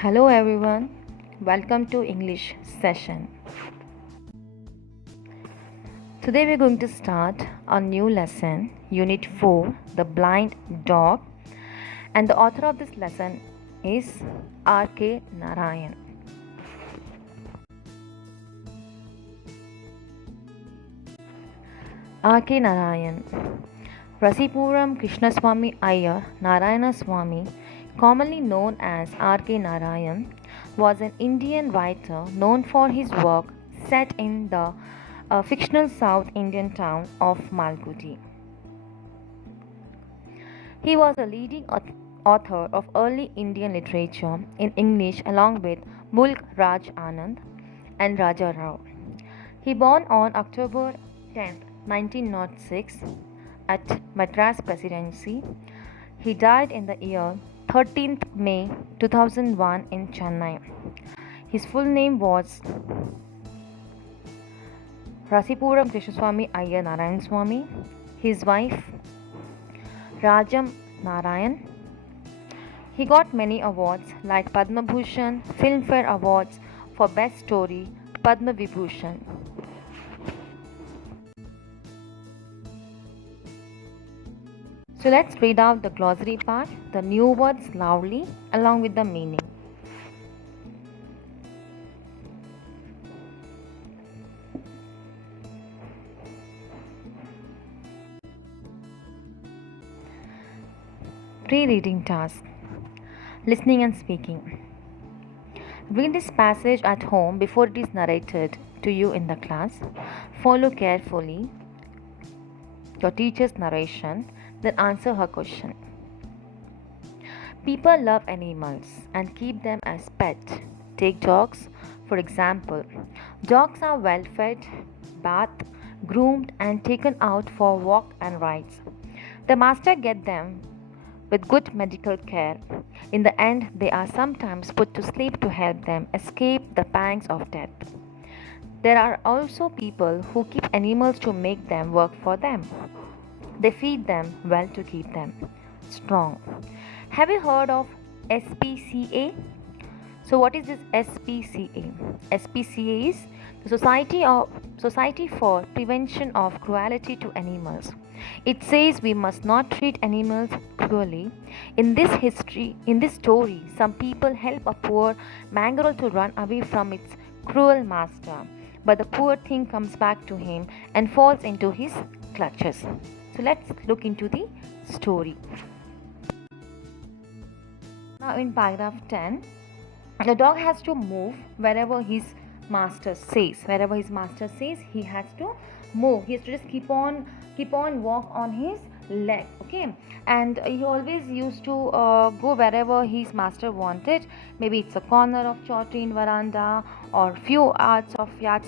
Hello everyone, welcome to English session. Today we're going to start a new lesson, Unit 4, The Blind Dog, and the author of this lesson is R.K. Narayan. R.K. Narayan, Rasipuram Krishnaswamy Iyer Narayana Swamy, commonly known as R.K. Narayan, was an Indian writer known for his work set in the fictional South Indian town of Malgudi. He was a leading author of early Indian literature in English along with Mulk Raj Anand and Raja Rao. He born on October 10, 1906 at Madras Presidency. He died in the year 13th May 2001 in Chennai. His full name was Rasipuram Krishnaswamy Iyer Narayan Swamy. His wife Rajam Narayan. He got many awards like Padma Bhushan, Filmfare Awards for Best Story, Padma Vibhushan. So let's read out the glossary part, the new words loudly along with the meaning. Pre-reading task. Listening and speaking. Read this passage at home before it is narrated to you in the class. Follow carefully your teacher's narration, then answer her question. People love animals and keep them as pets. Take dogs, for example. Dogs are well fed, bathed, groomed, and taken out for walks and rides. The master gets them with good medical care. In the end, they are sometimes put to sleep to help them escape the pangs of death. There are also people who keep animals to make them work for them. They feed them well to keep them strong. Have you heard of SPCA? So what is this SPCA? SPCA is the Society for Prevention of Cruelty to Animals. It says we must not treat animals cruelly. In this story, some people help a poor mongrel to run away from its cruel master, but the poor thing comes back to him and falls into his clutches. So let's look into the story. Now in paragraph 10, the dog has to move wherever his master says. Wherever his master says, he has to move. He has to just keep on walk on his leg. Okay, and he always used to go wherever his master wanted. Maybe it's a corner of chowtry in veranda or few yards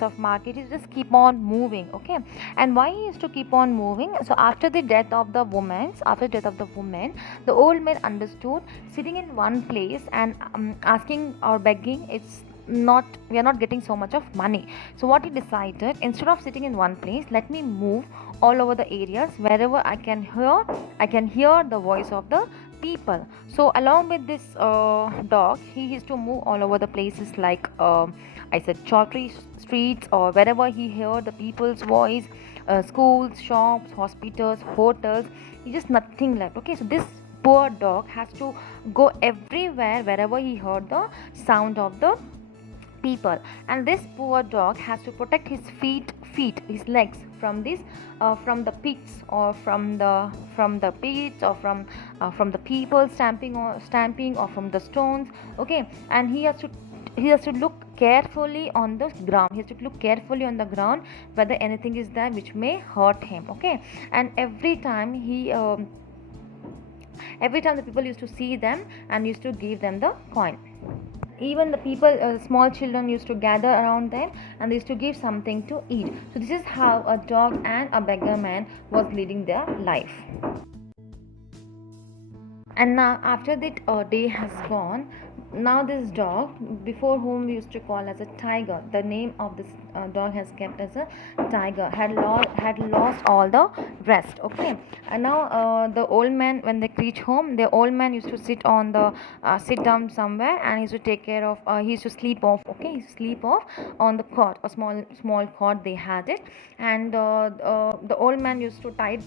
of market. He just keep on moving. Okay, and why he used to keep on moving? So after the death of the woman, the old man understood sitting in one place and asking or begging, we are not getting so much of money. So what he decided, instead of sitting in one place, let me move all over the areas wherever I can hear the voice of the people. So along with this dog, he used to move all over the places like I said chowtry streets, or wherever he heard the people's voice, schools, shops, hospitals, hotels. He just nothing left. Okay, so this poor dog has to go everywhere wherever he heard the sound of the people, and this poor dog has to protect his his legs from from the pits, or from the pits, or from the people stamping or from the stones. Okay, and he has to look carefully on the ground. He has to look carefully on the ground whether anything is there which may hurt him. Okay, and every time the people used to see them and used to give them the coin. Even the people, small children, used to gather around them and they used to give something to eat. So this is how a dog and a beggar man was leading their life. And now after that day has gone, now this dog, before whom we used to call as a tiger, the name of this dog has kept as a tiger, had lost all the rest. Okay, and now the old man, when they reach home, the old man used to sit down somewhere, and he used to take care of, he used to sleep off. Okay, he used to sleep off on the cot, a small cot they had it. And the old man used to tie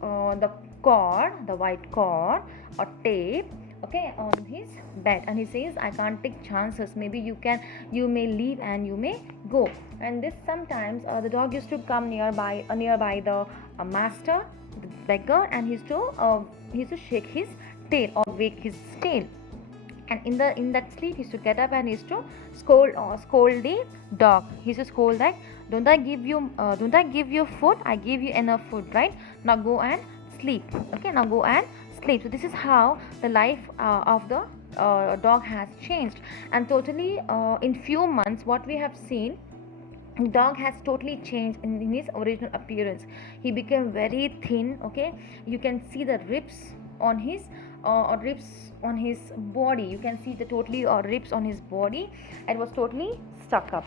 the cord, the white cord or tape, okay, on his bed. And he says, I can't take chances, maybe you may leave and you may go. And this sometimes the dog used to come nearby the master, the beggar, and he used to shake his tail or wake his tail. And in that sleep, he used to get up and he used to scold the dog. He used to scold like, don't I give you food? I give you enough food, right? Now go and sleep. Okay, now go and sleep. So this is how the life of the dog has changed. And totally in few months, what we have seen, the dog has totally changed in his original appearance. He became very thin. Okay, you can see the ribs on his body. You can see the totally ribs on his body. It was totally stuck up.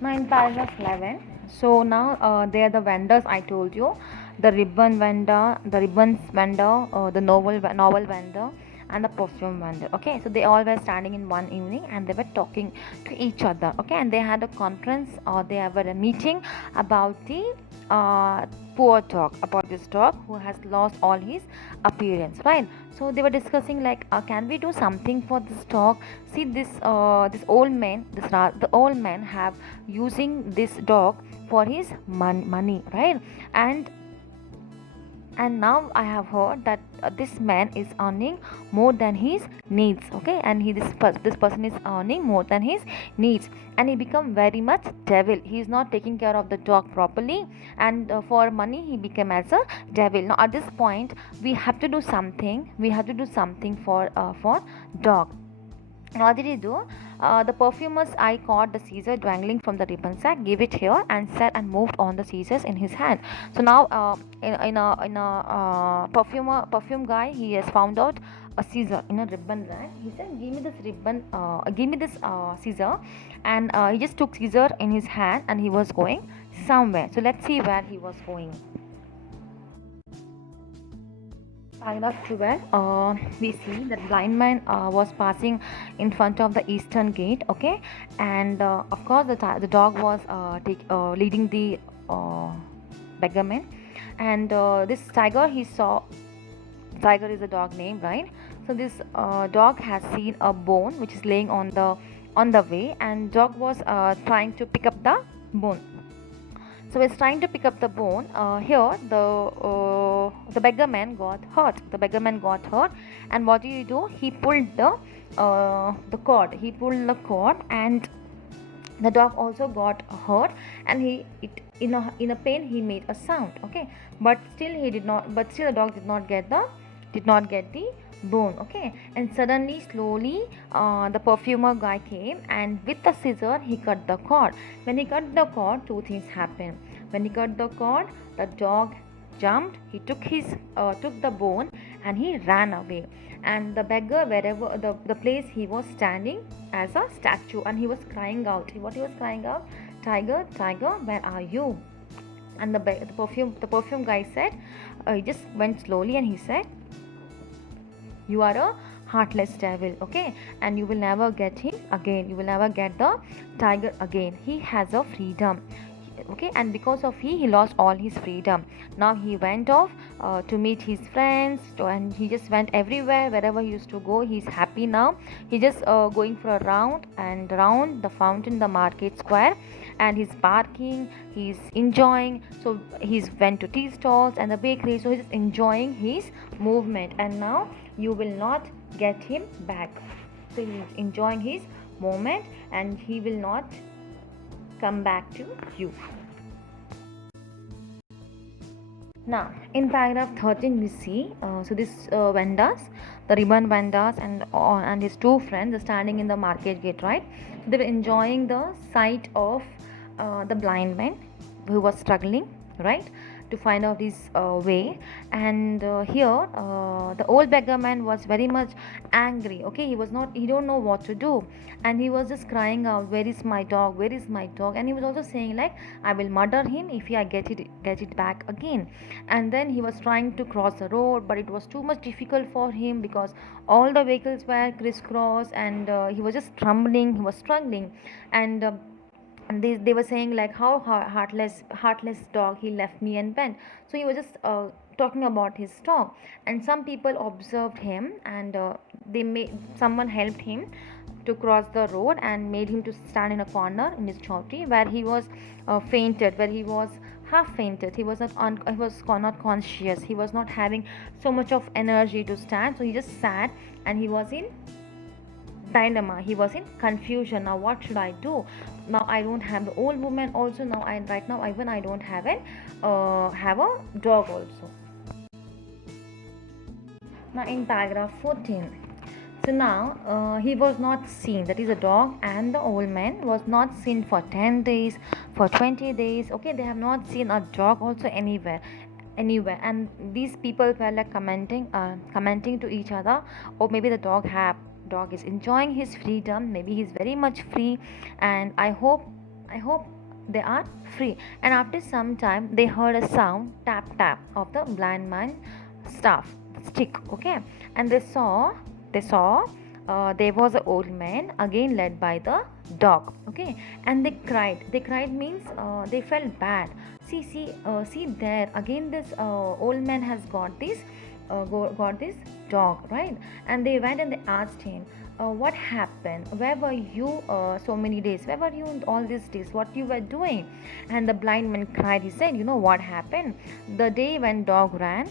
Now in paragraph 11, so now they are the vendors I told you, the ribbons vendor, the novel vendor, and the perfume vendor. Okay, so they all were standing in one evening and they were talking to each other. Okay, and they had a conference, or they were a meeting about the poor dog, about this dog who has lost all his appearance, right? So they were discussing like, can we do something for this dog? See, this old man, the old man have using this dog for his money, right? And now I have heard that this man is earning more than his needs. Okay, and this person is earning more than his needs, and he become very much devil. He is not taking care of the dog properly, and for money he became as a devil. Now at this point, we have to do something. We have to do something for dog. What did he do? The perfumer's eye caught the Caesar dangling from the ribbon sack, gave it here, and sat and moved on the Caesars in his hand. So now, in a perfume guy, he has found out a Caesar in a ribbon rack. He said, "Give me this ribbon. Give me this Caesar," and he just took Caesar in his hand, and he was going somewhere. So let's see where he was going. Paragraph 12, we see that blind man was passing in front of the eastern gate. Okay, and of course the dog was leading the beggar man. And this tiger, he saw, tiger is a dog name, right? So this dog has seen a bone which is laying on the way, and dog was trying to pick up the bone. So he's trying to pick up the bone. Here, the beggar man got hurt. The beggar man got hurt, and what did he do? He pulled the cord. He pulled the cord, and the dog also got hurt. And in a pain, he made a sound. Okay, but still the dog did not get the bone. Okay, and suddenly, slowly, the perfumer guy came, and with the scissor he cut the cord. When he cut the cord, two things happened. When he cut the cord, the dog jumped. He took the bone, and he ran away. And the beggar, wherever the place he was standing as a statue, and he was crying out. What he was crying out? Tiger, tiger, where are you? And the perfume guy said, he just went slowly, and he said, you are a heartless devil. Okay, and you will never get him again. You will never get the tiger again. He has a freedom. Okay, and because of he lost all his freedom. Now he went off to meet his friends, and he just went everywhere. Wherever he used to go, he's happy now. He just going for a round and round the fountain, the market square, and he's barking, he's enjoying. So he's went to tea stalls and the bakery, so he's enjoying his movement. And now you will not get him back. So he's enjoying his moment, and he will not come back to you. Now in paragraph 13, we see so this vendors, the ribbon vendors, and his two friends are standing in the market gate, right? They were enjoying the sight of the blind man who was struggling, right, to find out his way. And here the old beggar man was very much angry. Okay, he don't know what to do, and he was just crying out, where is my dog, where is my dog? And he was also saying like, I will murder him if I get it back again. And then he was trying to cross the road, but it was too much difficult for him because all the vehicles were crisscross, and he was just trembling, he was struggling. And they were saying like, how heartless dog, he left me and went. So he was just talking about his dog. And some people observed him, and someone helped him to cross the road and made him to stand in a corner in his chowtry, where he was fainted, where he was half fainted. He was not conscious, he was not having so much of energy to stand. So he just sat, and he was in dilemma, he was in confusion. Now what should I do? Now I don't have the old woman also. Now I don't have a dog also. Now in paragraph 14, so now he was not seen, that is a dog and the old man was not seen for 10 days, for 20 days. Okay, they have not seen a dog also anywhere. And these people were like commenting to each other, or maybe the dog is enjoying his freedom, maybe he's very much free, and I hope they are free. And after some time they heard a sound, tap tap, of the blind man staff, stick. Okay, and they saw there was an old man again led by the dog. Okay, and they cried means they felt bad. See there again, this old man has got this dog, right? And they went and they asked him, what happened, where were you so many days, where were you in all these days, what you were doing? And the blind man cried. He said, you know what happened, the day when dog ran,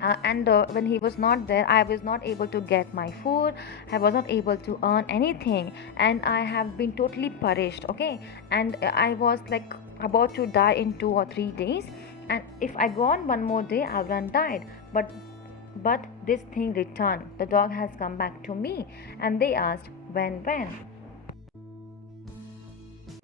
and when he was not there, I was not able to get my food, I was not able to earn anything, and I have been totally perished. Okay, and I was like about to die in 2 or 3 days, and if I go on one more day I would have died. But this thing returned, the dog has come back to me. And they asked, when?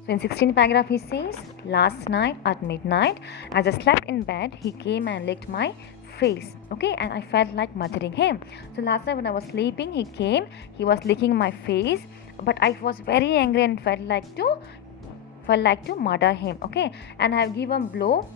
So in 16th paragraph he says, last night at midnight, as I slept in bed, he came and licked my face. Okay, and I felt like murdering him. So last night when I was sleeping, he came, he was licking my face, but I was very angry and felt like to murder him. Okay, and I have given blow.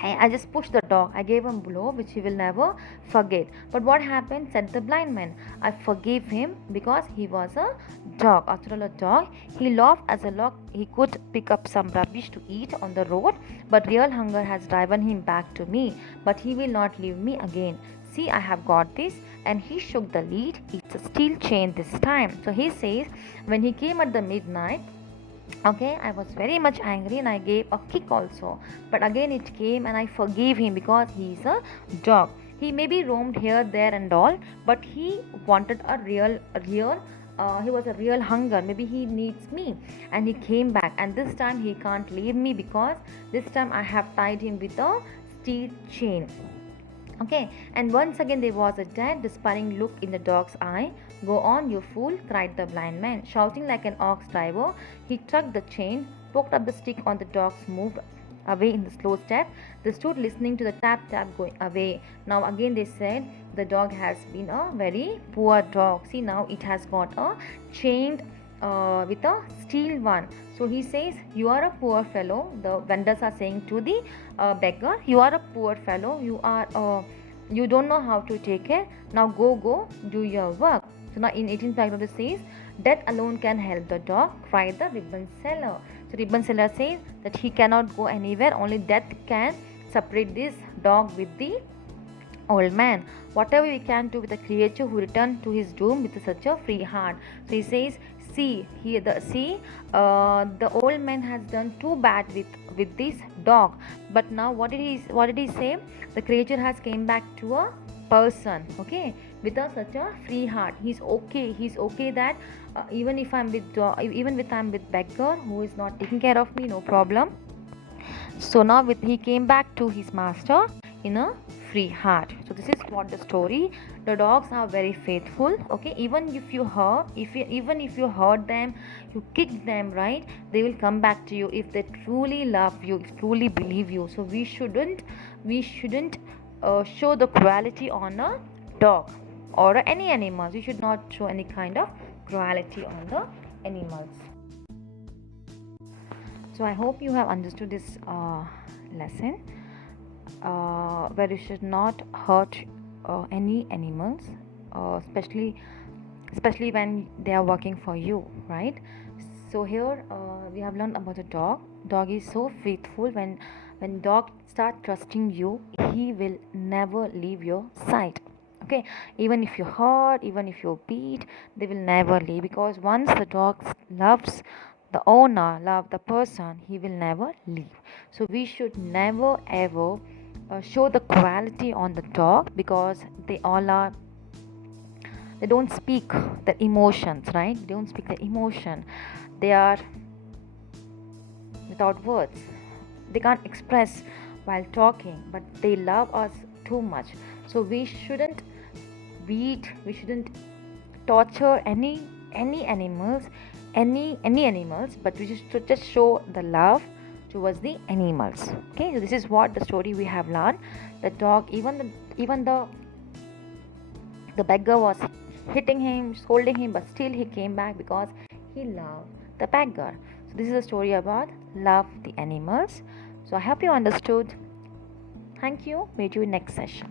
I just pushed the dog. I gave him a blow which he will never forget. But what happened? Said the blind man. I forgave him because he was a dog. After all, a dog. He laughed as a dog. He could pick up some rubbish to eat on the road, but real hunger has driven him back to me. But he will not leave me again. See, I have got this. And he shook the lead. It's a steel chain this time. So he says, when he came at the midnight, okay, I was very much angry and I gave a kick also, but again it came and I forgave him because he is a dog. He maybe roamed here, there and all, but he wanted he was a real hunger, maybe he needs me, and he came back. And this time he can't leave me because this time I have tied him with a steel chain. Okay, and once again there was a dead, despairing look in the dog's eye. Go on, you fool, cried the blind man. Shouting like an ox driver, he tugged the chain, poked up the stick on the dog's moved away in the slow step. They stood listening to the tap tap going away. Now again they said, the dog has been a very poor dog. See, now it has got a chained with a steel one. So he says, you are a poor fellow. The vendors are saying to the beggar, you are a poor fellow, you don't know how to take care. Now go, do your work. So now in 18th paragraph it says, death alone can help the dog, cried the ribbon seller. So ribbon seller says that he cannot go anywhere, only death can separate this dog with the old man. Whatever we can do with a creature who returned to his doom with such a free heart. So he says, the old man has done too bad with this dog. But now what did he say? The creature has came back to a person, okay, with such a free heart. He's okay that even if I'm with beggar who is not taking care of me, no problem. So now he came back to his master. in a free heart. So this is what the story. The dogs are very faithful. Okay, even if you hurt them, you kick them, right? They will come back to you if they truly love you, truly believe you. So we shouldn't show the cruelty on a dog or any animals. You should not show any kind of cruelty on the animals. So I hope you have understood this lesson, where you should not hurt any animals, especially when they are working for you, right? So here we have learned about the dog. Dog is so faithful. When dog start trusting you, he will never leave your side. Okay, even if you hurt, even if you beat, they will never leave, because once the dog loves the owner, love the person, he will never leave. So we should never ever show the quality on the dog, because they don't speak the emotions, right? They don't speak the emotion. They are without words. They can't express while talking, but they love us too much. So we shouldn't beat, we shouldn't torture any animals, any animals, but we should just show the love towards the animals. Okay, so this is what the story we have learned. The dog, even the beggar was hitting him, scolding him, but still he came back because he loved the beggar. So this is a story about love the animals. So I hope you understood. Thank you. Meet you in next session.